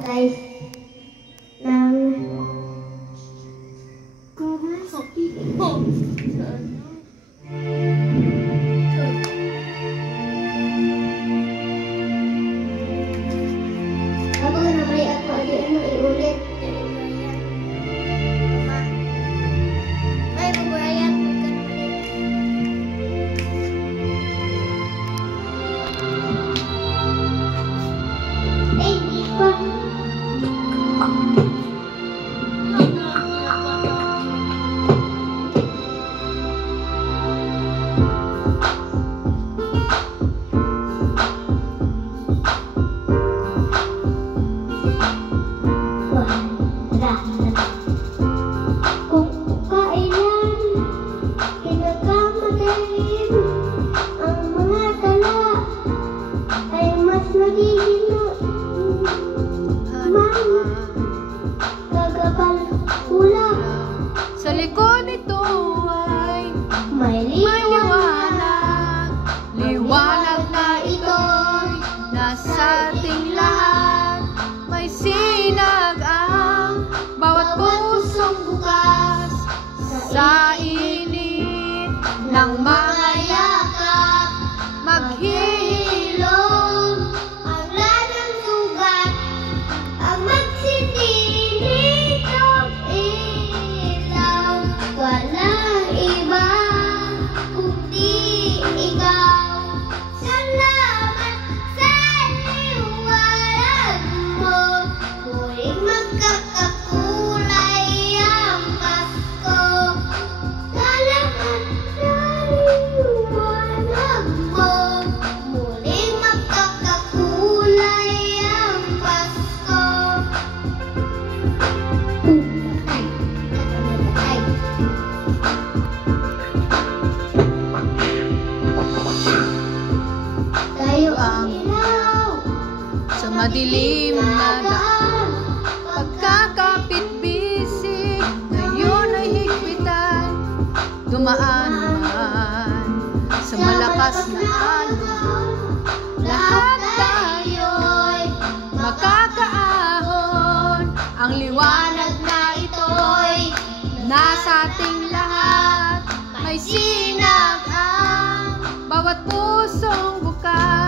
Guys, sa likod nito ay may liwanag. Liwanag na ito'y nasa ating lahat. May sinag ang bawat pusong bukas. Sa init ng mga yakap, maghihilom ang lanang sugat. Ang magsitinit ng ilaw, walang iba kundi ikaw. Salamat sa liwanag mo, muling magkakakulay ang Pasko. Salamat sa liwanag mo, muling magkakakulay ang Pasko. Tayo ang ilaw sa madilim na daan. Pagkakapit-bisig, ngayon ay higpitan. Dumaan man sa malakas na alon, lahat tayo'y makakaahon. Ang liwanag na ito'y nasa ating lahat. May sinag ang bawat pusong bukas.